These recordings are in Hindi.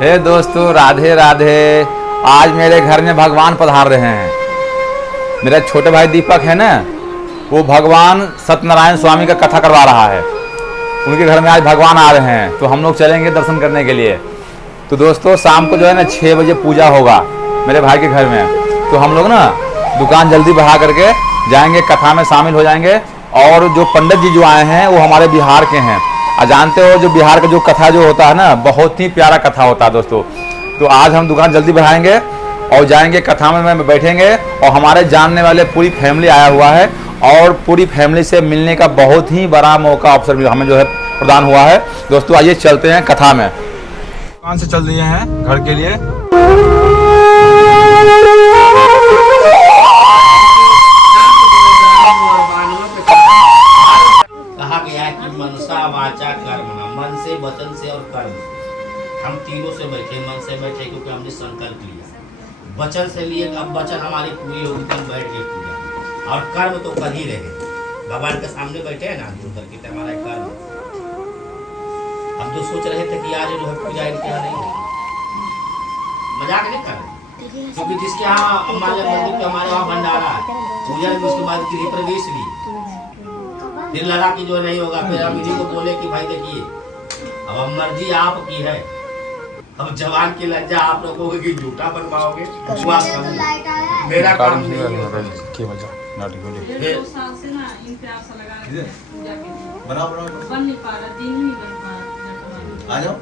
हे दोस्तों, राधे राधे। आज मेरे घर में भगवान पधार रहे हैं। मेरा छोटे भाई दीपक है ना, वो भगवान सत्यनारायण स्वामी का कथा करवा रहा है। उनके घर में आज भगवान आ रहे हैं, तो हम लोग चलेंगे दर्शन करने के लिए। तो दोस्तों, शाम को जो है ना 6 बजे पूजा होगा मेरे भाई के घर में। तो हम लोग ना दुकान जल्दी बढ़ा करके जाएंगे, कथा में शामिल हो जाएंगे। और जो पंडित जी जो आए हैं वो हमारे बिहार के हैं। और जानते हो, जो बिहार का जो कथा जो होता है ना, बहुत ही प्यारा कथा होता है दोस्तों। तो आज हम दुकान जल्दी बढ़ाएंगे और जाएंगे कथा में बैठेंगे। और हमारे जानने वाले पूरी फैमिली आया हुआ है, और पूरी फैमिली से मिलने का बहुत ही बड़ा मौका अवसर हमें जो है प्रदान हुआ है। दोस्तों आइए चलते हैं कथा में। दुकान से चल दिए हैं घर के लिए। कहा गया है कि मनसा वाचा कर्म, मन से, वचन से और कर्म, हम तीनों से बैठे। मन से बैठे क्योंकि हमने संकल्प लिया, वचन से लिए, अब वचन हमारी पूरी होगी तो हम बैठ के पूजा, और कर्म तो कर ही रहे। भगवान के सामने बैठे हैं ना, उधर की हमारा कर्म। हम तो सोच रहे थे कि आज जो है पूजा इनके यहाँ नहीं है, मजाक नहीं कर रहे, क्योंकि जिसके यहाँ हमारे मंदिर पे हमारे वहाँ भंडारा है, पूजा भी उसके बाद गृह प्रवेश भी, फिर लगा कि जो नहीं होगा। फिर हम इन्हीं को बोले कि भाई देखिए, अब मर्जी आपकी है, अब जवान की लज्जा आप लोगों की झूठा बनवाओगे, मेरा काम नहीं है।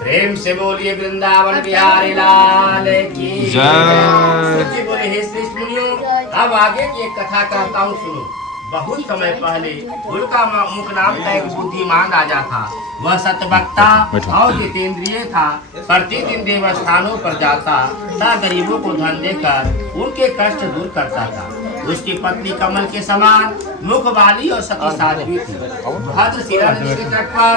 प्रेम से बोलिए वृंदावन बिहारी लाल की जय। बोले हे श्रेष्ठ मुनियों, अब आगे की एक कथा कहता हूँ, सुनो। बहुत समय पहले उनका मुख नाम का एक बुद्धिमान राजा था। वह सत्यवक्ता और जितेंद्रिय था। प्रतिदिन देव स्थानों पर जाता था, गरीबों को धन देकर उनके कष्ट दूर करता था। उसकी पत्नी कमल के समान मुख वाली और सती साध्वी थी। भद्रशिला नदी के तट पर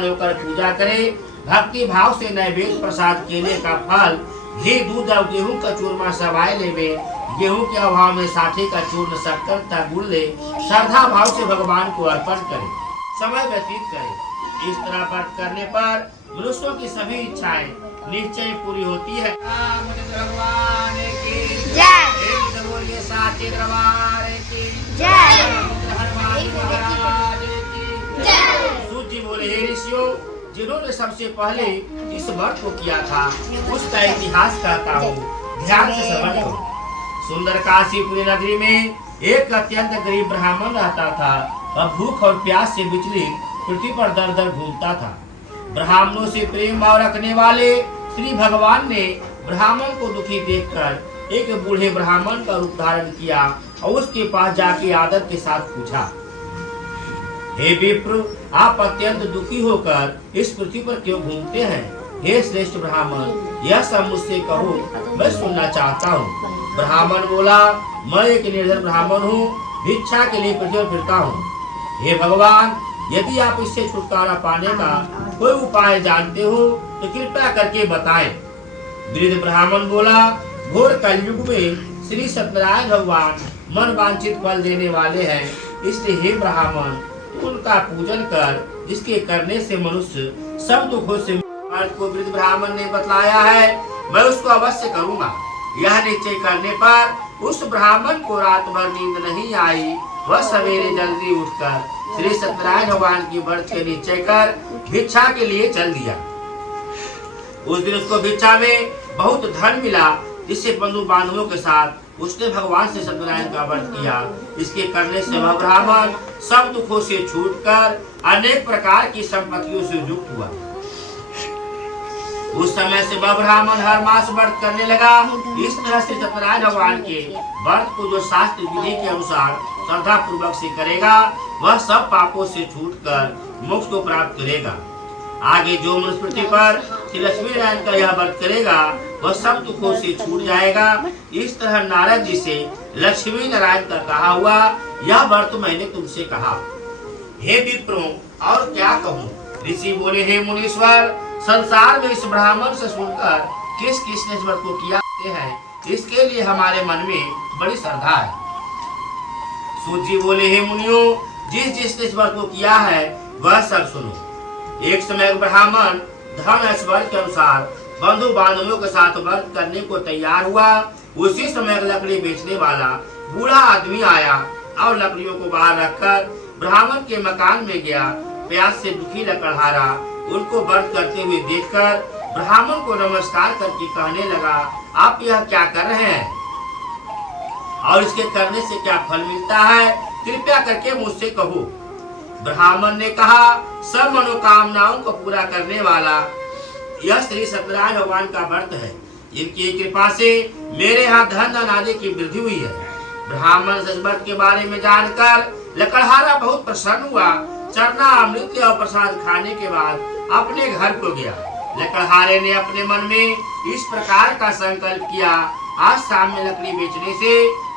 होकर पूजा करे, भक्ति भाव से नैवेद्य प्रसाद केले का फल, घी, दूध और गेहूं का चूरमा सवाए लेवे। गेहूं के अभाव में साठी का चूर्ण, शक्कर तथा गुड़ ले श्रद्धा भाव से भगवान को अर्पण करे, समय व्यतीत करे। इस तरह व्रत करने पर मनुष्यों की सभी इच्छाएं निश्चय पूरी होती है। भगवान की जय। बोलिए साचे दरबार की जय। हनुमान महाराज की जय। सूत बोले हे ऋषियों, जिन्होंने सबसे पहले इस व्रत को किया था उसका इतिहास कहता हूँ, ध्यान से श्रवण करो। सुंदर काशीपुरी नगरी में एक अत्यंत गरीब ब्राह्मण रहता था। वह भूख और प्यास से विचलित पृथ्वी पर दर दर घूमता था। ब्राह्मणों से प्रेम भाव रखने वाले श्री भगवान ने ब्राह्मण को दुखी देखकर एक बूढ़े ब्राह्मण का रूप धारण किया और उसके पास जाके आदर के साथ पूछा, हे विप्र, आप अत्यंत दुखी होकर इस पृथ्वी पर क्यों घूमते हैं? हे श्रेष्ठ ब्राह्मण, यह सब मुझसे कहो, मैं सुनना चाहता हूँ। ब्राह्मण बोला, मैं एक निर्धन ब्राह्मण हूँ, भिक्षा के लिए पृथ्वी पर फिरता हूँ। हे भगवान, यदि आप इससे छुटकारा पाने का कोई उपाय जानते हो तो कृपया करके बताएं। वृद्ध ब्राह्मण बोला, घोर कलयुग में श्री सत्यनारायण भगवान मन वांछित फल देने वाले हैं। इसलिए हे ब्राह्मण, उनका पूजन कर, जिसके करने से मनुष्य सब दुखों से। को वृद्ध ब्राह्मण ने बतलाया है, मैं उसको अवश्य करूंगा। यह निश्चय करने पर उस ब्राह्मण को रात भर नींद नहीं आई। वह सवेरे जल्दी उठकर श्री सत्यनारायण भगवान की व्रत के निश्चय कर भिक्षा के लिए चल दिया। उस दिन उसको भिक्षा में बहुत धन मिला, जिससे बंधु बांधवों के साथ उसने भगवान से सत्यनारायण का व्रत किया। इसके करने से वह ब्राह्मण सब दुखों से छूटकर अनेक प्रकार की संपत्तियों से युक्त हुआ। उस समय से वह ब्राह्मण हर मास व्रत करने लगा। इस तरह से सत्यनारायण भगवान के व्रत को जो शास्त्र विधि के अनुसार श्रद्धा पूर्वक से करेगा, वह सब पापों से छूटकर मोक्ष को प्राप्त करेगा। आगे जो मनुष्य पृथ्वी पर श्री लक्ष्मी नारायण का यह व्रत करेगा, वह सब दुखों से छूट जाएगा। इस तरह नारद जी से लक्ष्मी नारायण का कहा हुआ यह व्रत मैंने तुमसे कहा। हे विप्रों, और क्या कहूँ? ऋषि बोले, हे मुनीश्वर, संसार में इस ब्राह्मण से सुनकर किस किसने इस व्रत को किया है, इसके लिए हमारे मन में बड़ी श्रद्धा है। सूत जी बोले, हे मुनियों, जिसने इस व्रत को किया है वह सब सुनो। एक समय ब्राह्मण धन ऐश्वर्य के अनुसार बंधु बांधवों के साथ व्रत करने को तैयार हुआ। उसी समय लकड़ी बेचने वाला बूढ़ा आदमी आया और लकड़ियों को बाहर रखकर ब्राह्मण के मकान में गया। प्यास से दुखी लकड़हारा उनको व्रत करते हुए देखकर ब्राह्मण को नमस्कार करके कहने लगा, आप यह क्या कर रहे हैं और इसके करने से क्या फल मिलता है, कृपया करके मुझसे कहो। ब्राह्मण ने कहा, सब मनोकामनाओं को पूरा करने वाला यह श्री सत्यनारायण भगवान का व्रत है। इनकी कृपा से मेरे यहाँ धन आदि की वृद्धि हुई है। ब्राह्मण इस व्रत के बारे में जानकर लकड़हारा बहुत प्रसन्न हुआ। चरना अमृत और प्रसाद खाने के बाद अपने घर को गया। लकड़हारे ने अपने मन में इस प्रकार का संकल्प किया, आज शाम में लकड़ी बेचने से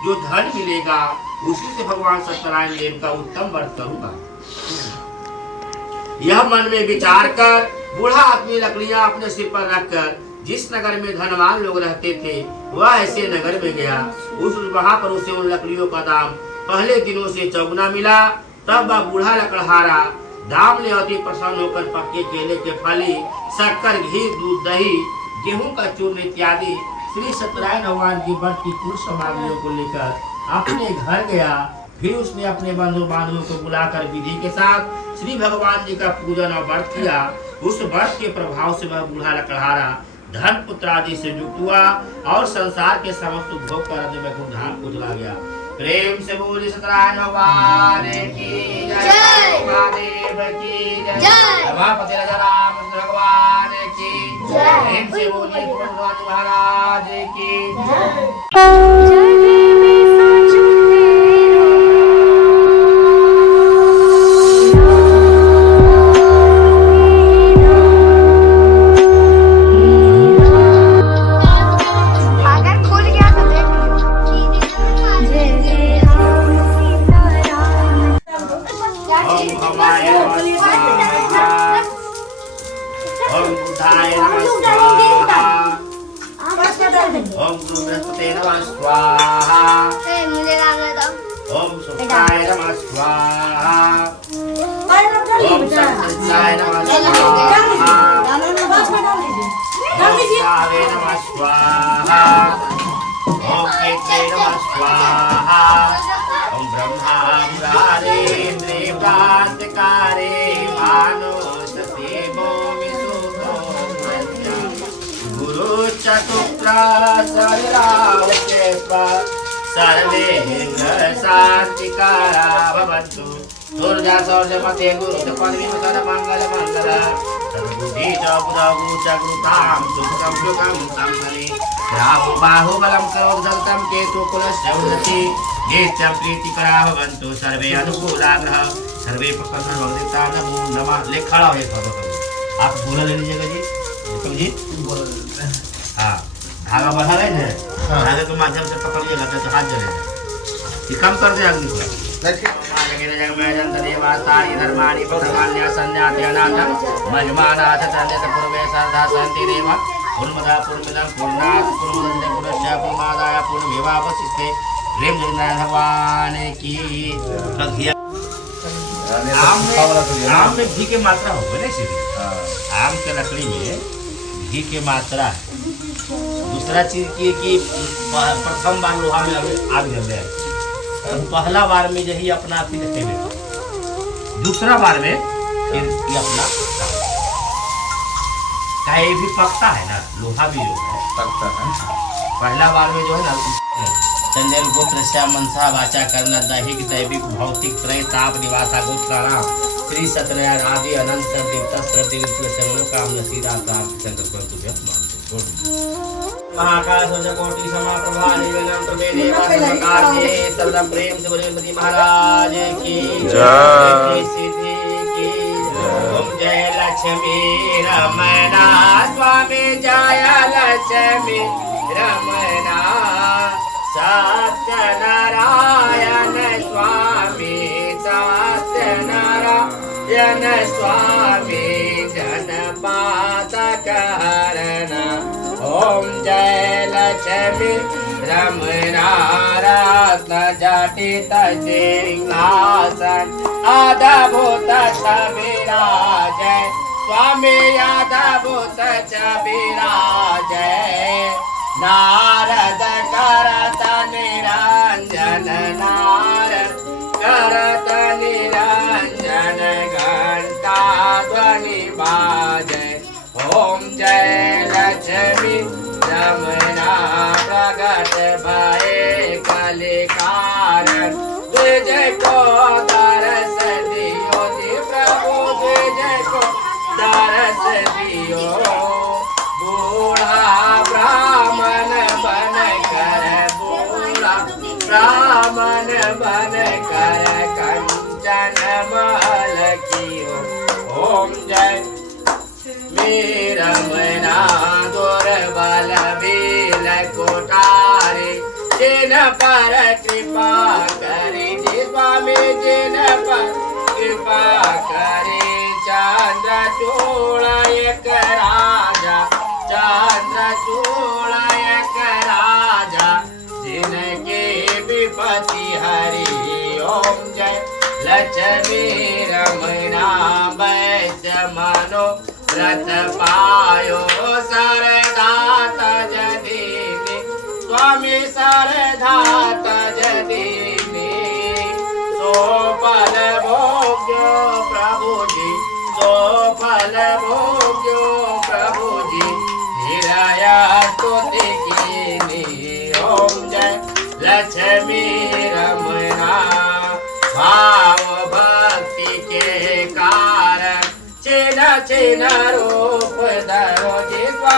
जो धन मिलेगा उसी से भगवान सत्यनारायण देव का उत्तम व्रत करूंगा। यह मन में विचार कर बूढ़ा आदमी लकड़ियां अपने सिर पर रखकर जिस नगर में धनवान लोग रहते थे वह ऐसे नगर में गया। वहां पर उसे उन लकड़ियों का दाम पहले दिनों से चौगुना मिला। तब वह बूढ़ा लकड़हारा दाम ले अति प्रसन्न होकर पक्के केले के फली, शक्कर, घी, दूध, दही, गेहूं का चूर्ण इत्यादि श्री सत्यनारायण भगवान की व्रत की कुछ सामग्रियों को लेकर अपने घर गया। फिर उसने अपने बंधु बांधवों को बुलाकर विधि के साथ श्री भगवान जी का पूजन और व्रत किया। उस व्रत के प्रभाव से वह बूढ़ा लकड़हारा धन पुत्र आदि से युक्त हुआ और संसार के समस्त भोग कर में धाम को चला गया। प्रेम से बोली सत्यनारायण भगवान की जय, महादेव की जय, रमापति राजा रामचंद्र भगवान की जय। प्रेम से बोली भगवान महाराज की जय। ओम बृहस्पते नमः स्वाहा। ओम शुक्राय नमः स्वाहा। ओम सरस्वत्याय नमः स्वाहा। ओम शिवाय नमः स्वाहा। ओम केतवे नमः स्वाहा। ओम ब्रह्मा मुरारे क्रांतिकारे भानो सदेवो विशुद्धो गुरु चतुर्थ सर्वे शांतिकारा भवन्तु। दुर्गा सौर्यमते गुरु पदवी मंगल मंगल सर्वबुद्धि च बुद्धौ च गुरुतां सुखं सुखं संसने राहु बाहु बलं क्रोधं केतु कुलस्य उन्नति नित्यं प्रीतिकरा भवन्तु। सर्वे अनुकूला ग्रह सर्वे प्रसन्न भवन्ता नमो नमः। ले खड़ा हो एक आप बोला ले लीजिएगा जी, समझिए। हाँ, धागा बढ़ा रहे हैं, धागे के माध्यम से पकड़िएगा तो हाथ जलेगा। ये कम कर दे अग्नि को। जगमेजंतदेवास्तानि धर्माणि प्रथमान्या संज्ञात्यनाथं मजमानाथ तन्यत पूर्वे सर्धा सन्ति देव पूर्णमदा पूर्णमिदं पूर्णात् पूर्णमुदच्यते पूर्णस्य पूर्णमादाय पूर्णमेवावशिष्यते। प्रेम जगन्नाथ भगवान की। आम में घी की मात्रा हो ना सीधी। आम के लकड़ी में घी की मात्रा है। दूसरा चीज की प्रथम बार लोहा में आग जल रहा है, तो पहला बार में यही अपना आप ही देखेंगे, दूसरा बार में फिर ये अपना ये भी पकता है ना, लोहा भी जो है पकता है। पहला बार में जो है ना चंदेल गोत्र श्याम मनसा वाचा करना दैहिक दैविक भौतिक त्रय ताप निवासा गोत्राणाम श्री सत्यनारायण आदि अनंत देवता दिव्य काम नसीरा ताप चंद्र पर तुझे महाकाश कोटि समाप्रभा निवेदन प्रवेदे वासनकार के सर्वदा प्रेम से बोले गणपति महाराज की जय। सिद्धि की ओम जय लक्ष्मी रमणा स्वामी जय लक्ष्मी रमणा सत्यनारायण स्वामी सत्यनारायण स्वामी जनपातक हरण। ओम जय लक्ष्मी लक्ष्मी रमणा रत्न जटित सिंहासन अद्भुत विराजय स्वामी अद्भुत विराजय नारद करत निरंजन नारद करत निरंजन घंटा ध्वनि बाजय ओम जय लक्ष्मी रमणा प्रगट भये कलिकारण विजय को दरस दियो जी प्रभु विजय को दरस दियो बूढ़ा ब्राह्मण बन कर बूढ़ा ब्राह्मण बन कर कंचन महल की ओम जय रमणा दुर्बल बील कोठारी जिन पर कृपा करी स्वामी जिन पर कृपा करी चंद्रचूड़ एक राजा चंद्रचूड़ एक राजा जिनके विपत्ति हरि ओम जय लक्ष्मी रमणा वैश्य मनो रथ पायो सरदात जदीनी स्वामी सरदात जदीनी सो फल भोग्यो प्रभु जी सो फल भोग्यो प्रभु जी हृदय स्तुति कीनी ओम जय लक्ष्मी रमणा भाव भक्ति के कारण चिन्ह चिन्ह रूप धरो जिस्वा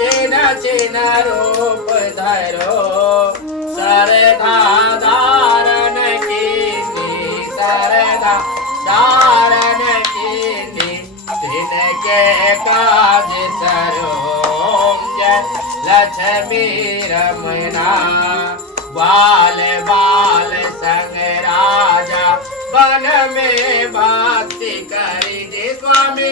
चिन्ह चिन्ह रूप धरो सरधा धारण कीनी सरधा धारण कीनी तिनके काज सरो जय लक्ष्मी रमणा बाल बाल संग राजा वन में भक्ति करी दे स्वामी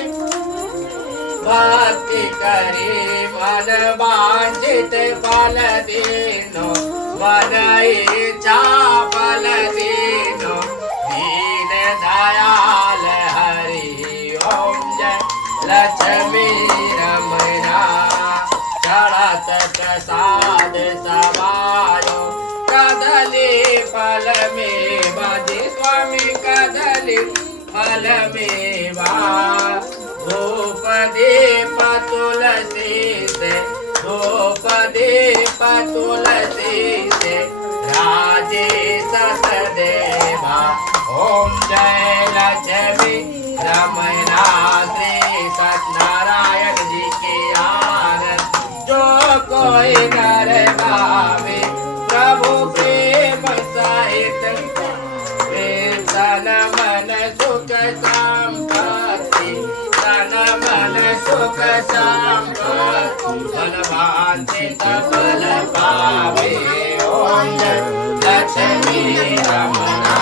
भक्ति करी मन वांछित फल दीनो मन इच्छा फल दीनो दीन दयाल हरि ओम जय लक्ष्मी रमणा चढ़त प्रसाद समायो कदली फल में बाजी स्वामी कदली फल में बा धूप दीप तुलसी से धूप दीप तुलसी से राजे ससदेवा ओम जय लक्ष्मी रमणा श्री सत्यनारायण जी की आरत जो कोई नर गावे प्रभु प्रेम सहित तन मन सुख संपत्ति तन मन सुख संपत्ति फल वांछित फल पावे ओम जय लक्ष्मी रमणा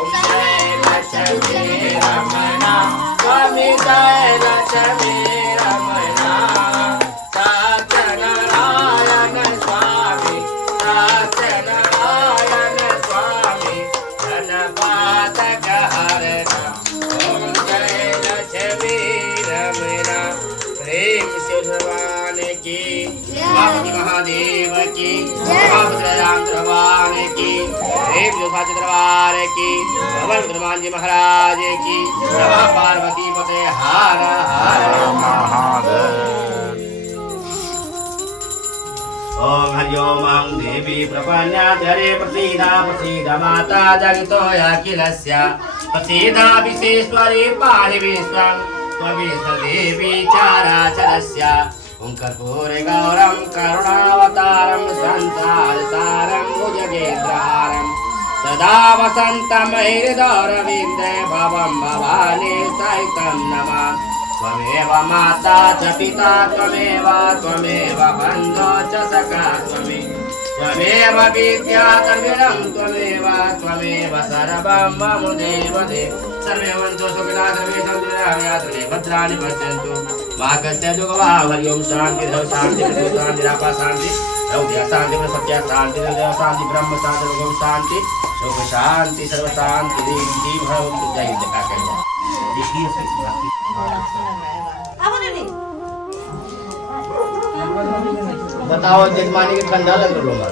ओम जय लक्ष्मी रमणा स्वामी जय लक्ष्मी रमणा सत्यनारायण स्वामी सत्यनारायण स्वामी धनपातक हरण ओम जय लक्ष्मी रमणा प्रेम से भगवान की बाबूजी महादेव की राम भगवान की प्रेम जोधाच दरबार की भवन हनुमान जी महाराज की नमः पार्वती पते हर हर ओम हरि ओम देवी प्रपन्ना धरे प्रसीदा प्रसीदा माता जगतो अखिलस्य प्रसीदा विश्वेश्वरी पाहि विश्वं त्वमेव चाराचरस्य ओं कर्पूरे गौरं करुणावतारं संसारसारं भुजगेन्द्रहारं सदा वसन्तं हृदयरविन्दे भवं भवानी सहितं नमामि त्वमेव माता च पिता त्वमेव बन्धो च सखा त्वमेव विद्या तर्विणं त्वमेव सर्वं मम देवते सर्वे भवन्तु सुखिनः सर्वे सन्तु निरामयात् भद्राणि पश्यन्तु मा कस्य दुःखभाग् हरि ओं शान्ति शान्ति शान्तिरापा शान्ति शांति सत्य शांति शांति ब्रह्म शांति लोक शांति सुख शांति सर्व शांति देवी भगवती जय जका कह बताओ जजमानी के ठंडा लग रहा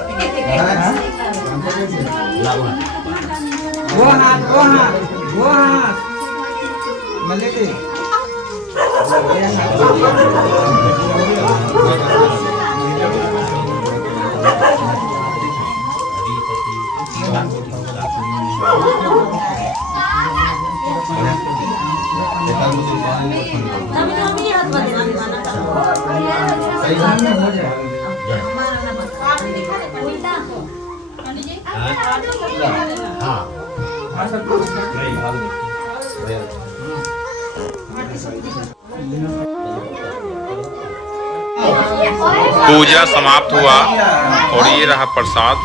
वो हाथ मले के पूजा समाप्त हुआ और ये रहा प्रसाद।